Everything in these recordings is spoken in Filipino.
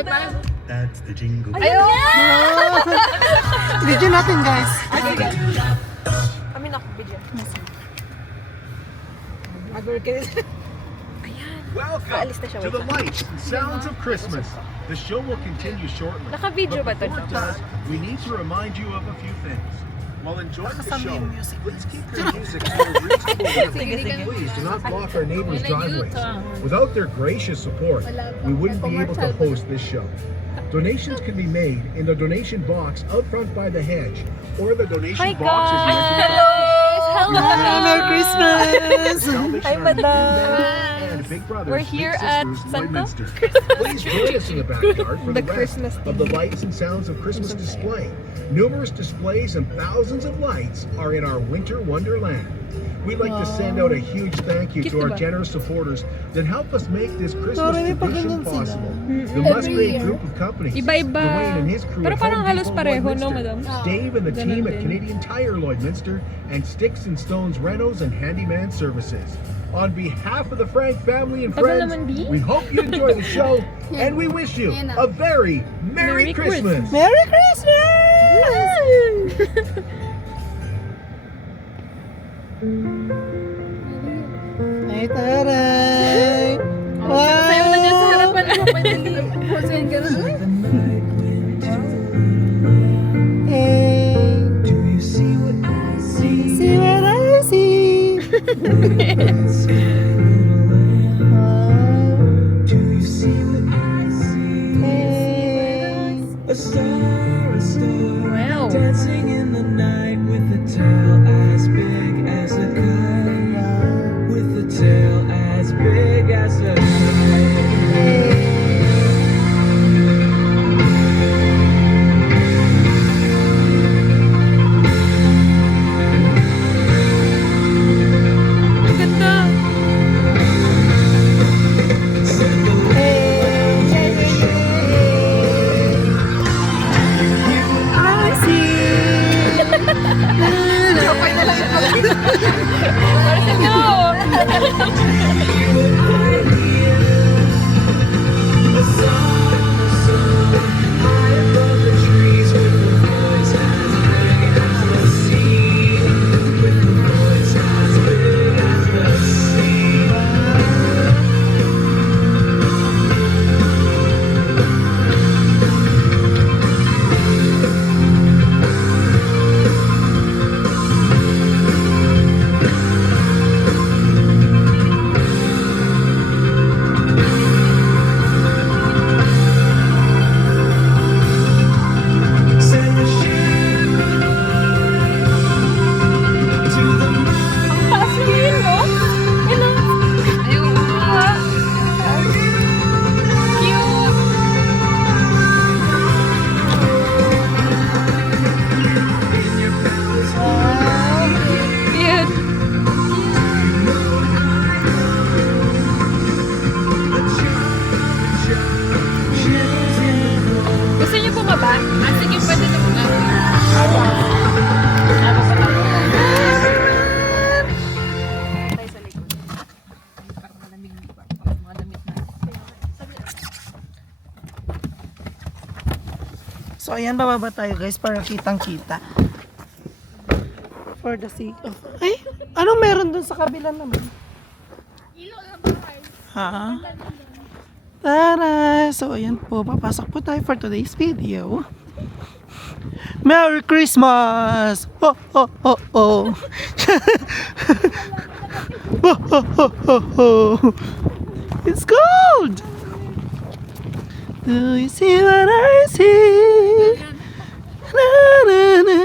That's the jingle. Ayun! Video natin, guys. Amin ako, video. Welcome to the lights and sounds of Christmas. The show will continue shortly. Naka-video ba But to? before it does, we need to remind you of a few things. While enjoying the show, please keep your music at a reasonable level. Please do not block our neighbors' driveways. Without their gracious support, we wouldn't be able to host this show. Donations can be made in the donation box out front by the hedge, or the donation Hi, box is guys! Hello! Merry Christmas! Hi, madam! And Big Brothers, We're here Big at Sisters, Santa Lloydminster. Please join us in the backyard for the rest Christmas of the lights and sounds of Christmas display. Numerous displays and thousands of lights are in our winter wonderland. We'd like to send out a huge thank you to our generous supporters that help us make this Christmas tradition possible. The Musgrave Group of Companies, Iba-iba. Dwayne and his crew Pero at parang Home halos Depot, pareho, no, Lloydminster, madam? Dave and the Ganun team at din. Canadian Tire Lloydminster, and Sticks and Stones Renos and Handyman Services. On behalf of the Frank family and Tagal friends, naman, Di. we hope you enjoy the show, and we wish you a very Merry Merry Christmas! Merry Christmas! Ay, taray! Sayo na dyan sa harapan mo. Hey! Do you see what I see? See what I see? Do you see what I see? Hey! A star, Wow. dancing in the night with a tail as big as a kite. With a tail as big as a kite. Ang ganda. Para sa inyo. Taas mo yun, no? Yun, no? Cute. Cute. Gusto niyo bumaba? Sige, pwede na bumaba. So ayan, bababa tayo guys para kitang-kita. For the sake of... Ay! Anong meron dun sa kabila naman? Ha? Tara! So ayan po, papasok po tayo for today's video. Merry Christmas! Oh, oh, oh, oh! Oh, oh, oh, oh, oh! It's cold! Do you see what I see? Na, na, na.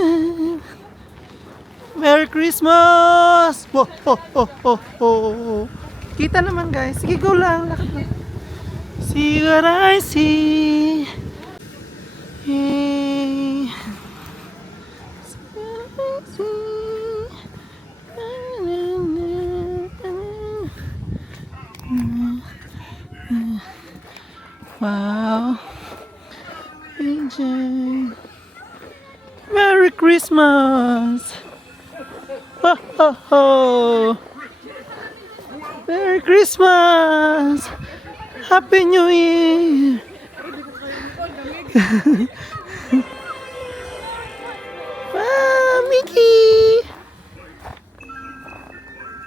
Merry Christmas! Oh, oh, oh, oh, oh. Kita naman guys. Sige, go lang. Lakad lang. See what I see. Hey. See what I see. Na, na, na, na, na. Wow. AJ. Merry Christmas. Ho, ho, ho. Merry Christmas. Happy New Year. Mickey!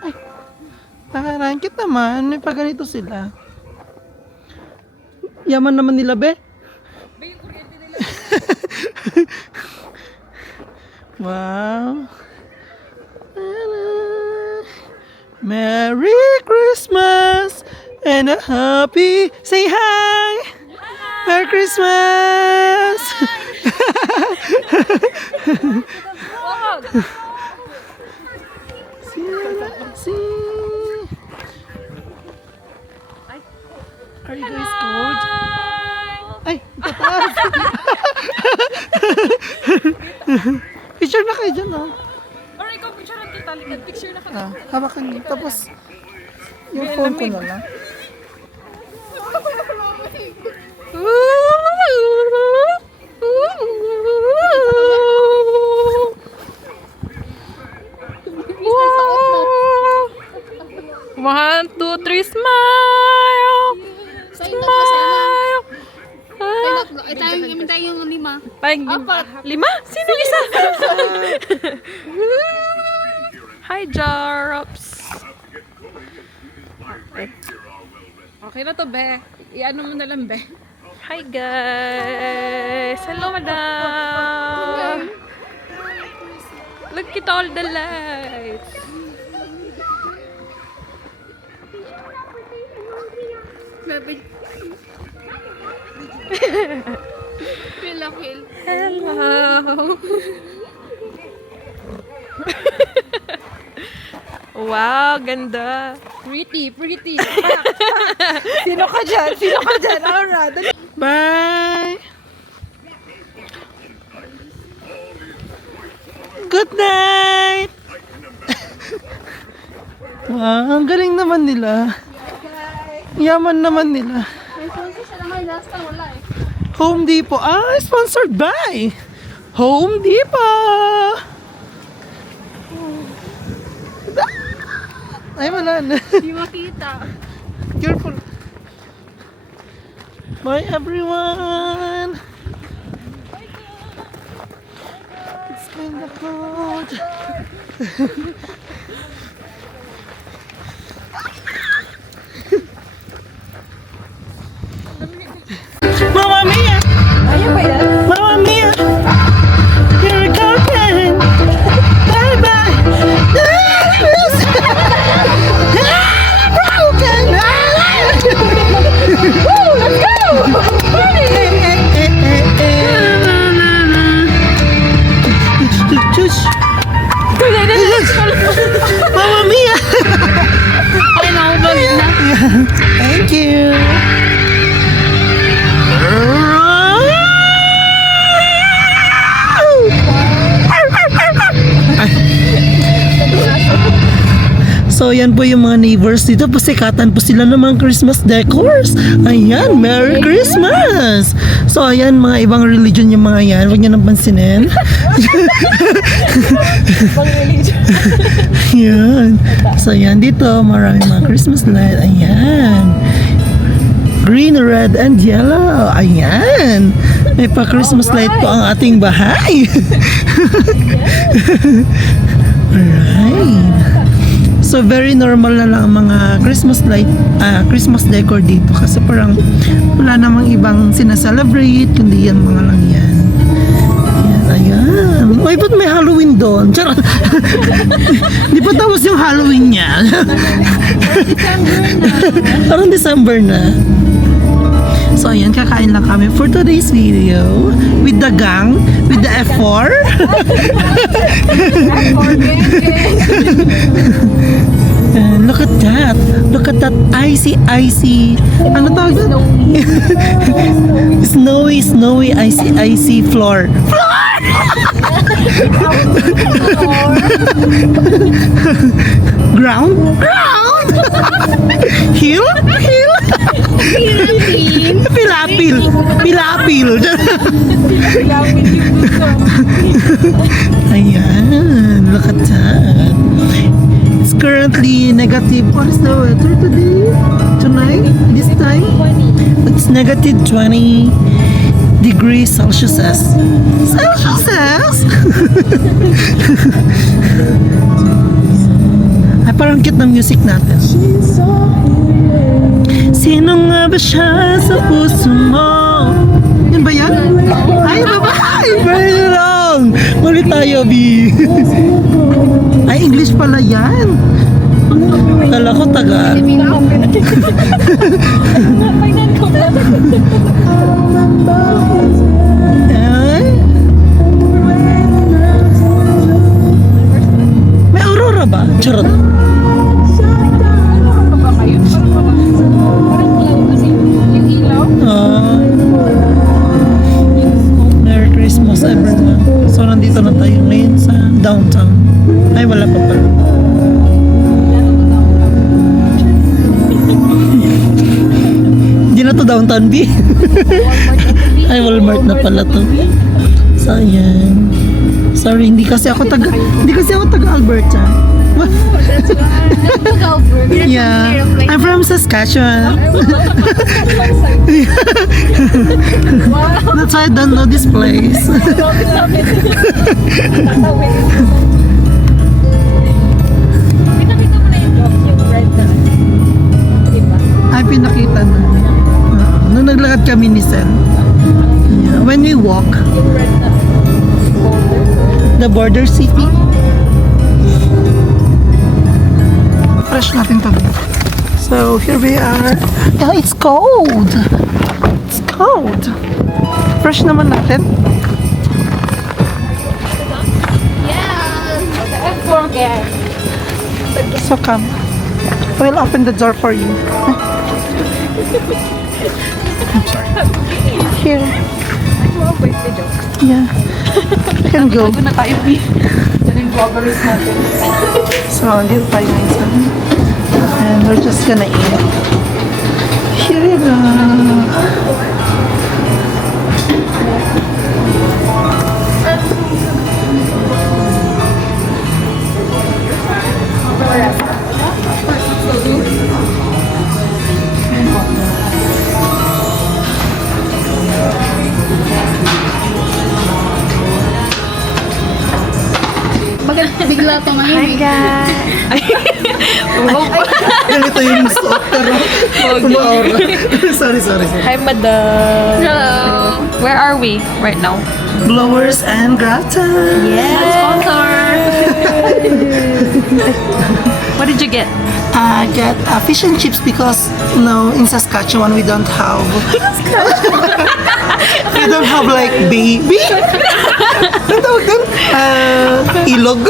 Ay, parang cute naman. May paganito sila. Yaman naman nila, be. Wow. Merry Christmas and a happy, say hi. Merry Christmas. Are you guys cold? Ay, tataas. Picture na kayo dyan, oh. Or ikaw, picture ang kita. Likad, picture na kami. Hawakan niyo. Tapos, yung phone ko na lang. One, two, three, smile! Smile! Tayo yung lima. Lima? Sino isa? Hi, Jarops! Okay na to, be. I-ano mo na lang, be. Hi, guys! Hello, madam! Look at all the lights! Hello! Wow, ganda! Pretty, pretty! Sino ka dyan? Sino ka dyan? Aura, dali. Bye! Good night! Wow, ang galing naman nila. Yaman naman nila. Home Depot. Ah, sponsored by Home Depot. Ay, wala na. Di makita. Careful. Bye, everyone. It's kind of cold. Mamma Mia! Mamma Mia! Here we go again! Bye bye! Broken! Woo! Let's go! Mamma Mia! Thank you! So yan po yung mga neighbors dito. Pasikatan po sila ng mga Christmas decors. Ayan, Merry Christmas! So ayan, mga ibang religion yung mga yan. Huwag nyo nang pansinin. Yan. So yan, dito maraming mga Christmas light. Ayan. Green, red, and yellow. Ayan. May pa Christmas light po ang ating bahay. Alright. So very normal na lang ang mga Christmas light, Christmas decor dito kasi parang wala namang ibang sinaselebrate kundi yan mga lang yan. Ayan. Uy, ba't may Halloween doon? Charot. Di pa tapos yung Halloween niya. Parang December na. So ayan, kakain lang kami for today's video with the gang, with the F4. And look at that. Look at that icy ano tawag doon? Snowy icy floor. Ground. Hill. Pilapil. Ayan, look at that. It's currently negative. What is the weather today? Tonight? This time? It's negative 20. degrees Celsius. Ay, parang cute ng music natin. Sino nga ba siya sa puso mo? Yan ba yan? Ay, babae! Very wrong! Mali tayo, B. Ay, English pala yan. Kala ko Tagalog. Ay. May aurora ba? Charot. Merry Christmas everyone. So nandito na tayo ngayon sa downtown. Ay, wala pa pala. Hindi na to downtown, B. Ay, Walmart na pala to. So, ayan. Sorry, hindi kasi ako taga Alberta. Yeah, I'm from Saskatchewan. That's why I don't know this place. Ay, pinakita na. Nung naglakad kami ni Sen. Yeah, when we walk, the border city. Fresh natin to. So, here we are. Oh, it's cold. It's cold. Fresh naman natin. So, come. We'll open the door for you. I'm sorry. Here. Yeah. You can go. So, dito tayo ngayon sa and we're just gonna eat. Here you go. Bigla pa ngayon. Hi guys! Ganito yung suot pero umaura. Sorry. Hi, madam. Hello! Where are we right now? Blowers and gratin. What did you get? I get fish and chips because in Saskatchewan we don't have like baby. Ano tawag doon? Ilog.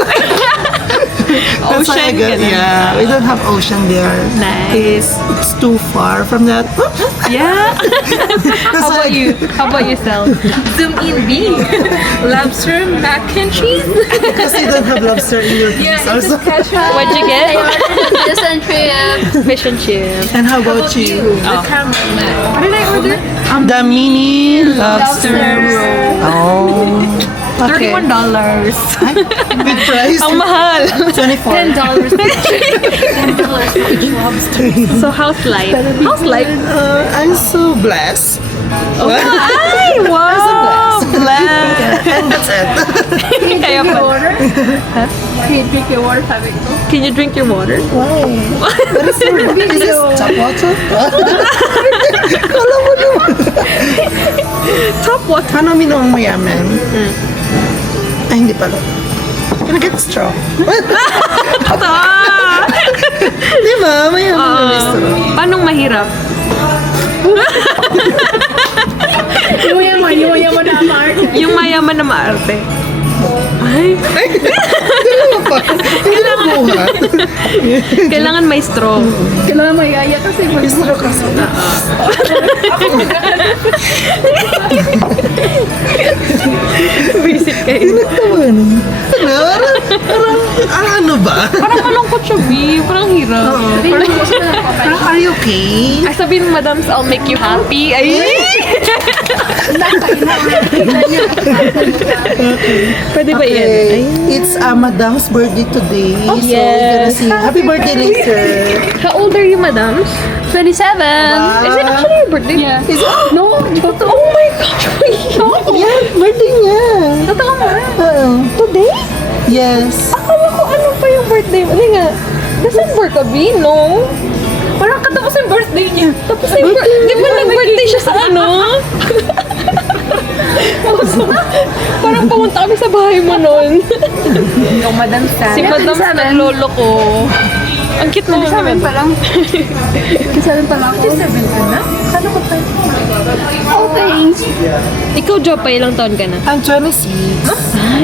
That's why I Ocean, got, ganun. yeah, we don't have ocean there. Nice. It's too far from that. Yeah. That's How about why you? How about yourself? Zoom in, B. Lobster, mac and cheese. Because you don't have lobster in your place also. What'd you get? Fish and chips. Fish and chips. And how about you? What did I order? The mini lobster roll. Oh. Okay. $31. Good price. Ang mahal. 24. So how's life? How's life? I'm so blessed. Ay, wow. Bless. And that's it. Kaya pa. Can you drink your water, sabi ko? Can you drink your water? Wow. What is this tap water? Kala mo naman. Top water. Paano minum ang mayaman? Ay, hindi pala. Can I get straw? Di ba? Mayaman na may straw. Paano mahirap? Yung mayaman na Mark. Yung mayaman na maarte. Ay, Kailangan buhat. kailangan may straw. Kailangan mayaya kasi May straw kasi. Visit kayo. Tawan. Parang ano ba? Parang malungkot siya, B. Parang hirap. Parang, are you okay? Ay, sabihin, madams, I'll make you happy. Ay! Pwede ba yan? Ay. It's Madam's birthday today. So we're gonna yes. sing happy birthday later. How old are you, madams? 27. Is it actually your birthday? Yeah. Is it? No, Oh my gosh, birthday niya. Totoo ba? Today? Yes. Akala ko ano pa yung birthday mo. Hindi nga. December ka, B, no? Parang katapos yung birthday niya. Tapos yung di ba nag-birthday siya sa ano? Parang pumunta kami sa bahay mo nun. Yung Madam Sam. Si Madam sa lolo ko. Ang cute naman naman. pa lang. Kasalan pa lang ako. 27 ka na? Kano ka pa? Oh, thanks. Ikaw, Jopay, ilang taon ka na? I'm 26.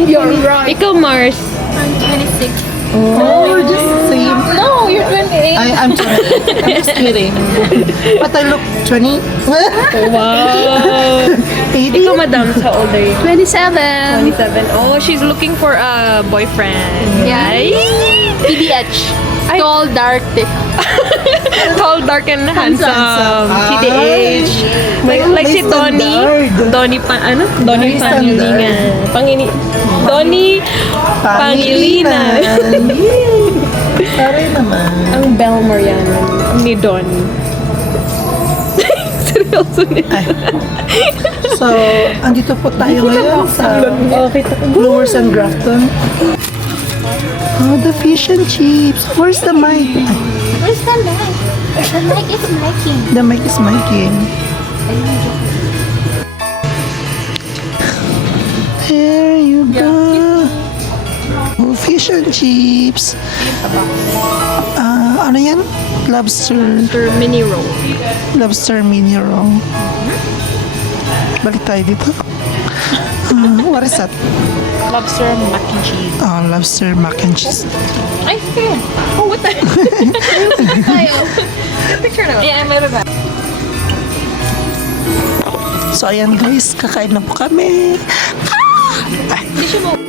You're right. Ikaw, Mars. I'm 26. Oh, we're just the same. No, you're 28. I'm 20. I'm just kidding. But I look 20. Wow. 80. Ikaw, Madam, how old are you? 27. 27. Oh, she's looking for a boyfriend. Yeah. Ay. PDH. Tall, dark, thick. Tall, dark, and handsome. Handsome. PDH. Like si May Donnie. standard. Donnie Donnie May Pangilinan. Donnie Pangilinan. Sorry naman. Ang Belmar yan. Ni Donnie. Seryoso niya. So, andito po tayo ngayon sa Blowers and Grafton. Oh, the fish and chips. Where's the mic? Where's the mic? The mic is miking. The mic is micing. There you go. Oh, fish and chips. Ano yan? Lobster. Mini roll. Lobster mini roll. Balik tayo dito. What is that? Lobster mac and cheese. Oh, lobster mac and cheese. Ay, okay. Oh, what the? Picture na. Yeah, meron ba? So, ayan guys, kakain na po kami. Hindi siya mo.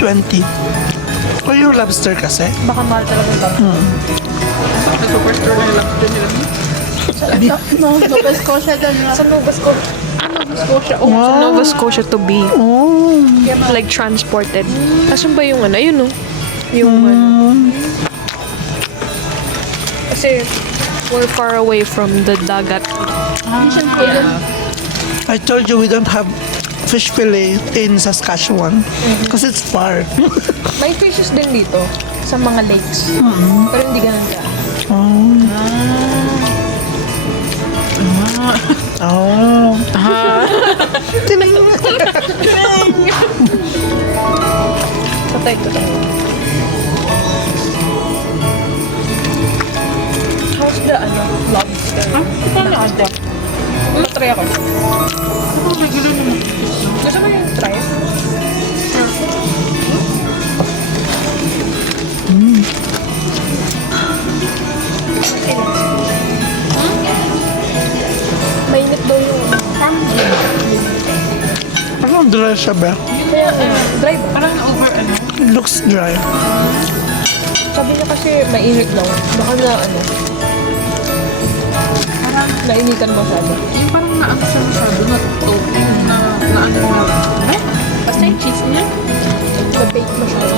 $20. O yung lobster kasi. Baka mahal talaga ito. Nova Scotia doon. Sa Nova Scotia. Nova Scotia. Oh, sa Nova Scotia to be. Oh. Like transported. Asan ba yung ano? Ayun, no? Yung ano. Kasi we're far away from the dagat. I told you we don't have fish fillet in Saskatchewan because it's far. May fishes din dito sa mga lakes. Pero hindi ganun ka. Oh. Tinay. Patay ito tayo. How's the ano? Lobster? Ito na ito. Matry ako. Gusto mo yung try? Mainit daw yung Parang dry siya ba? kaya dry ba? Parang over ano? It looks dry. Sabi niya kasi mainit daw. Baka na ano. Parang nainitan masyado. Yung parang naano siya masyado na topping na ano na. Basta yung cheese niya. Na-bake masyado.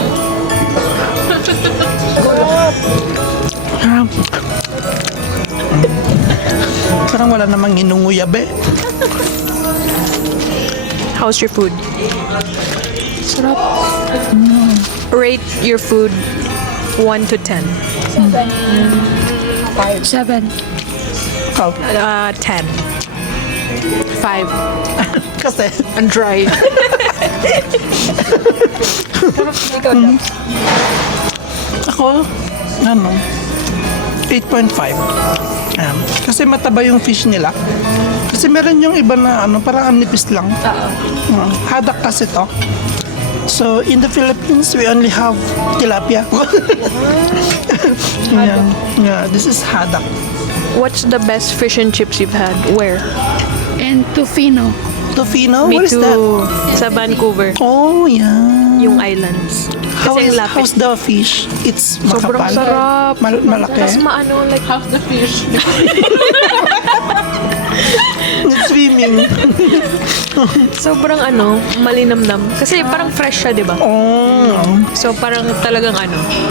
Parang wala namang inunguya be. How's your food? Sarap. Rate your food 1 to 10. 7. Ikaw. 10. 5. Kasi. And dry. Ikaw na. Ako, ano, 8.5. Kasi mataba yung fish nila. Kasi meron yung iba na ano, parang ang nipis lang. Hadak kasi to. So, in the Philippines, we only have tilapia. Yeah, this is hadak. What's the best fish and chips you've had? Where? And Tofino. Tofino? Me Where's too. that? Sa Vancouver. Oh, yeah. Yung islands. How Kasi is, ang lapit. how's the fish? It's Sobrang makapal. sarap. Malaki. Tapos maano, like, How's the fish? It's swimming. sobrang malinamnam. Kasi parang fresh siya, di ba? Oh. So parang talagang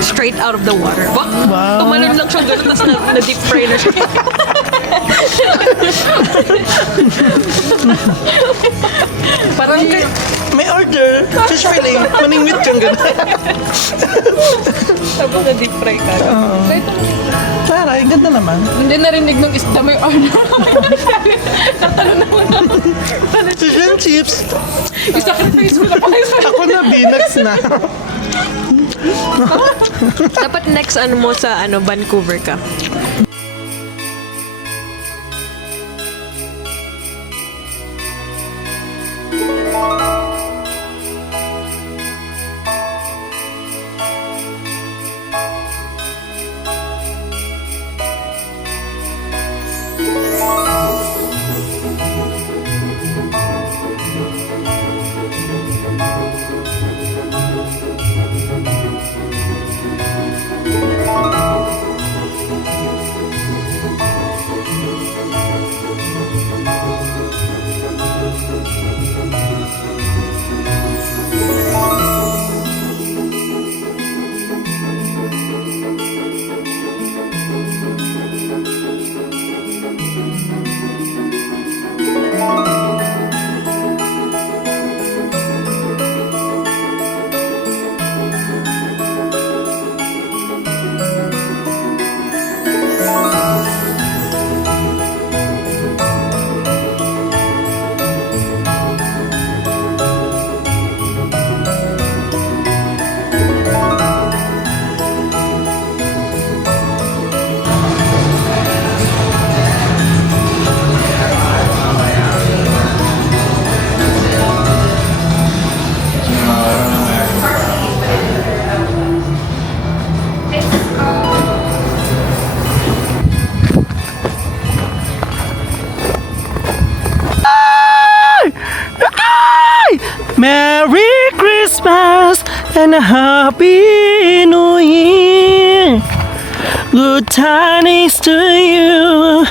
straight out of the water. Wow. Tumalon lang siya gano'n, tapos na-deep fry na siya. parang May order. Fish fillet. Maningwit kang gano'n. tapos na-deep fry ka. Taray, ganda naman. Hindi narinig ng isda may order. Fish and chips. I-sacrifice ko na pa kayo. Ako na, Binax na. Dapat next mo sa Vancouver ka. Merry Christmas and a Happy New Year. Good tidings to you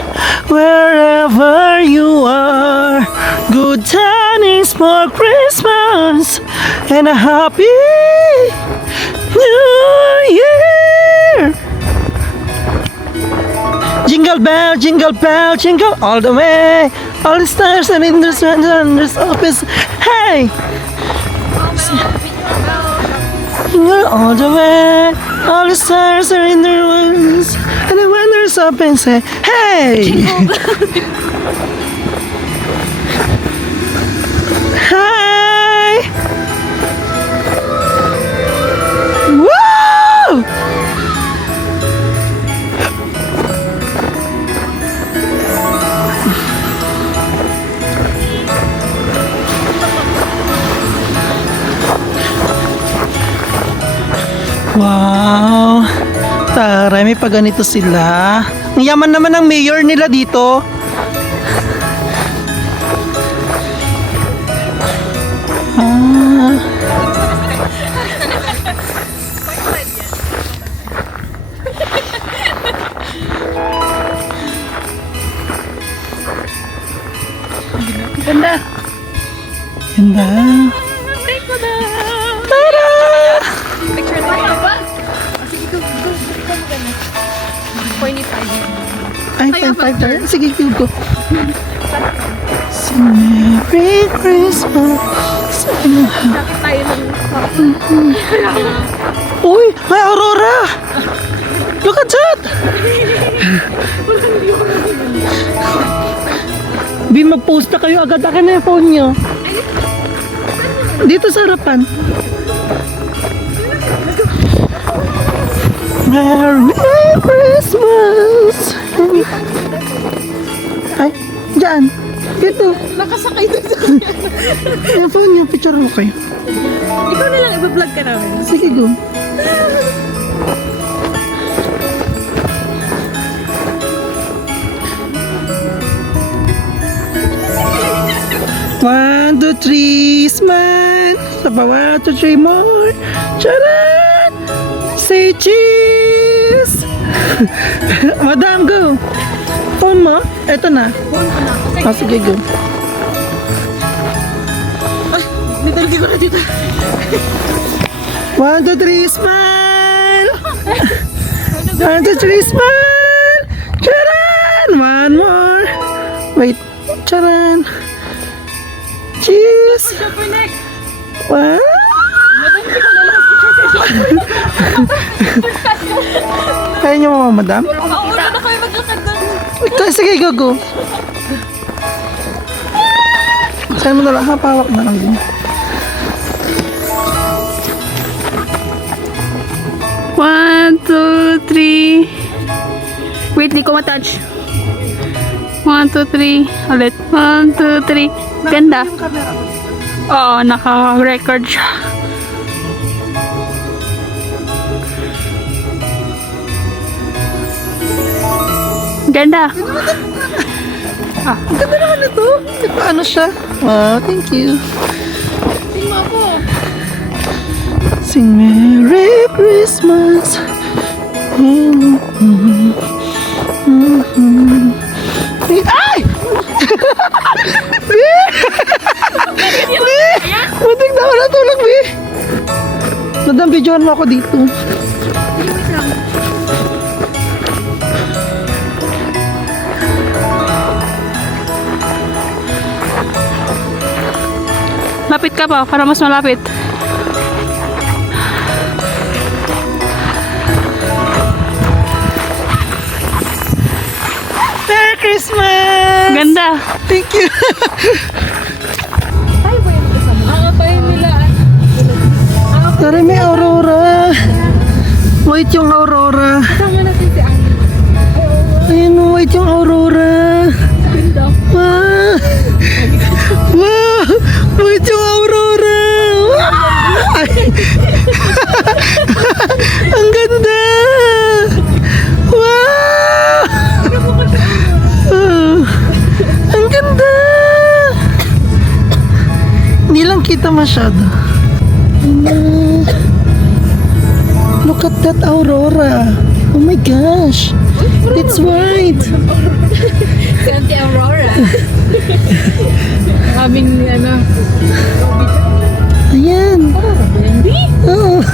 wherever you are. Good tidings for Christmas and a Happy New Year. Jingle bell, jingle all the way. All the stars and in the sun and there's office. Hey! Jingle all the way. All the stars are in their wings. And the windows up and say, hey! Hi! Woo! Wow! Taray, may paganito sila. Ang yaman naman ng mayor nila dito. Ah. Ganda. Ganda. Tara! Picture na yun. 25. Ay, 5 tayo. Sige, feel ko. So, Merry Christmas. Bakit tayo ng Uy, may aurora! Look at that! Bin, mag-post na kayo agad. Akin na yung phone nyo. Dito sa harapan. Merry Christmas! Ay, dyan. Dito. Nakasakay dito. Yung phone nyo, picture mo kayo. Ikaw na lang, iba-vlog ka namin. Sige, go. 1, 2, 3, smile. Sapa 1, 2, 3 more. Charan! Say cheese! Madam, go! Phone mo? Eto na. Oh, sige, go. Ay, nitalagay ko na dito. 1, 2, 3, smile! 1, 2, 3, smile! Charan! One more. Wait. Charan! Cheese! Wow! Kaya niyo mo, madam? Mauna na kayo magkakad doon. Ito, sige, go, go. Saan mo na lang, hapawak na lang din. 1, 2, 3. Wait, di ko matouch. 1, 2, 3. Ulit. 1, 2, 3. Ganda. Oo, naka-record siya. Ganda. Ganda naman ito. Paano siya? Wow, thank you. Sing Merry Christmas. Ay! Butik na ako natulog, Bi. Madam, videoan mo ako dito. Lapit ka pa, para mas malapit. Merry Christmas! Ganda. Thank you. Tara, may aurora. White yung aurora. Ayun, white yung aurora. Wow! Wow! White yung aurora. Wow! Ay. Ang ganda! Wow! Ang ganda! Hindi lang kita masyado. Look at that aurora. Oh my gosh. It's white. Santi Aurora. Aming ano. Ayan. Oh.